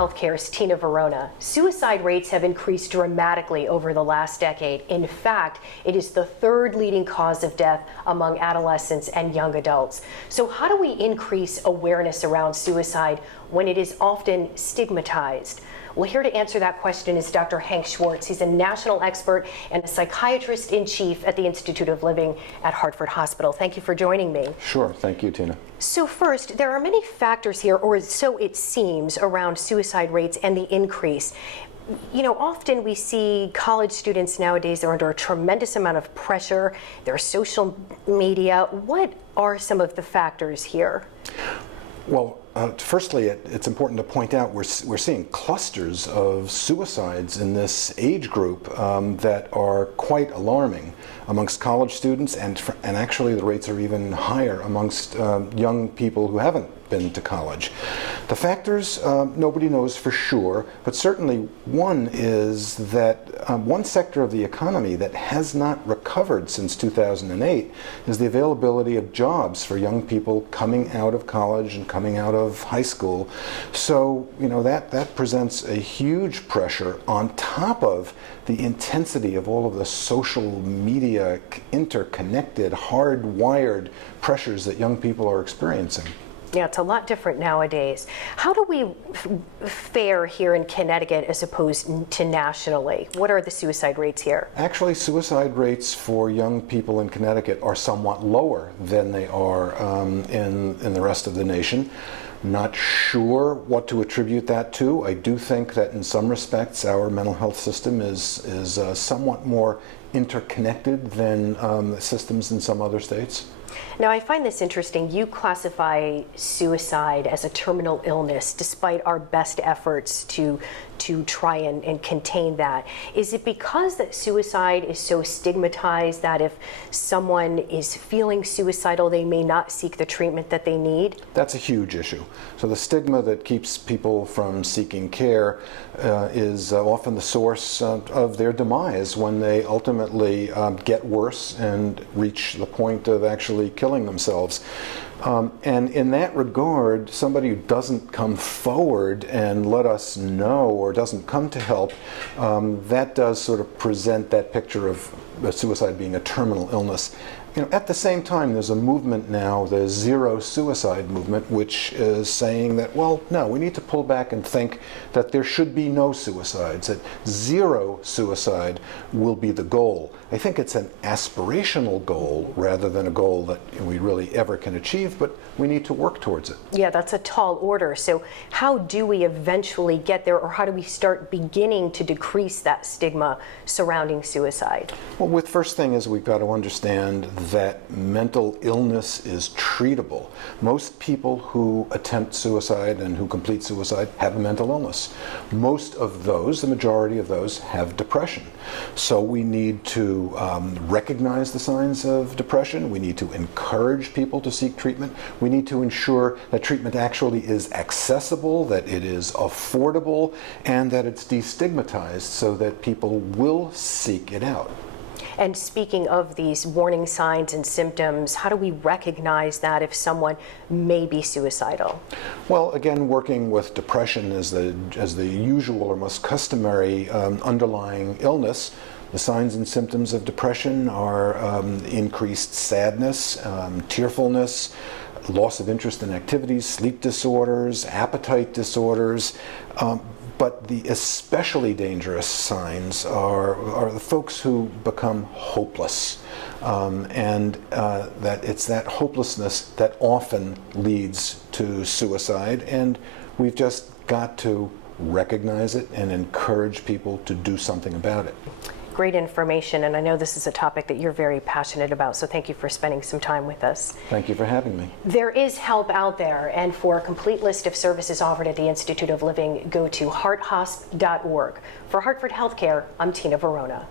Healthcare's Tina Verona. Suicide rates have increased dramatically over the last decade. In fact, it is the third leading cause of death among adolescents and young adults. So how do we increase awareness around suicide when it is often stigmatized? Well, here to answer that question is Dr. Hank Schwartz. He's a national expert and a psychiatrist in chief at the Institute of Living at Hartford Hospital. Thank you for joining me. Sure. Thank you, Tina. So first, there are many factors here, or so it seems, around suicide rates and the increase. You know, often we see college students nowadays are under a tremendous amount of pressure. There's social media. What are some of the factors here? Well, firstly, it's important to point out we're seeing clusters of suicides in this age group that are quite alarming amongst college students, and actually the rates are even higher amongst young people who haven't been to college. The factors, nobody knows for sure, but certainly one is that one sector of the economy that has not recovered since 2008 is the availability of jobs for young people coming out of college and coming out of high school. So, you know, that presents a huge pressure on top of the intensity of all of the social media interconnected, hardwired pressures that young people are experiencing. Yeah, it's a lot different nowadays. How do we fare here in Connecticut as opposed to nationally? What are the suicide rates here? Actually, suicide rates for young people in Connecticut are somewhat lower than they are in the rest of the nation. Not sure what to attribute that to. I do think that in some respects our mental health system is somewhat more interconnected than systems in some other states. Now, I find this interesting. You classify suicide as a terminal illness despite our best efforts to try and contain that. Is it because that suicide is so stigmatized that if someone is feeling suicidal, they may not seek the treatment that they need? That's a huge issue. So the stigma that keeps people from seeking care is often the source of their demise when they ultimately get worse and reach the point of actually killing themselves. And in that regard, somebody who doesn't come forward and let us know or doesn't come to help, that does sort of present that picture of suicide being a terminal illness. You know, at the same time, there's a movement now, the zero suicide movement, which is saying that, well, no, we need to pull back and think that there should be no suicides, that zero suicide will be the goal. I think it's an aspirational goal rather than a goal that we really ever can achieve, but we need to work towards it. Yeah, that's a tall order. So how do we eventually get there, or how do we start beginning to decrease that stigma surrounding suicide? Well, the first thing is we've got to understand that mental illness is treatable. Most people who attempt suicide and who complete suicide have a mental illness. Most of those, the majority of those, have depression. So we need to recognize the signs of depression. We need to encourage people to seek treatment. We need to ensure that treatment actually is accessible, that it is affordable, and that it's destigmatized so that people will seek it out. And speaking of these warning signs and symptoms, how do we recognize that if someone may be suicidal? Well, again, working with depression as the usual or most customary underlying illness, the signs and symptoms of depression are increased sadness, tearfulness, loss of interest in activities, sleep disorders, appetite disorders. But the especially dangerous signs are the folks who become hopeless. That it's that hopelessness that often leads to suicide. And we've just got to recognize it and encourage people to do something about it. Great information, and I know this is a topic that you're very passionate about, so thank you for spending some time with us. Thank you for having me. There is help out there, and for a complete list of services offered at the Institute of Living, go to hearthosp.org. For Hartford Healthcare, I'm Tina Verona.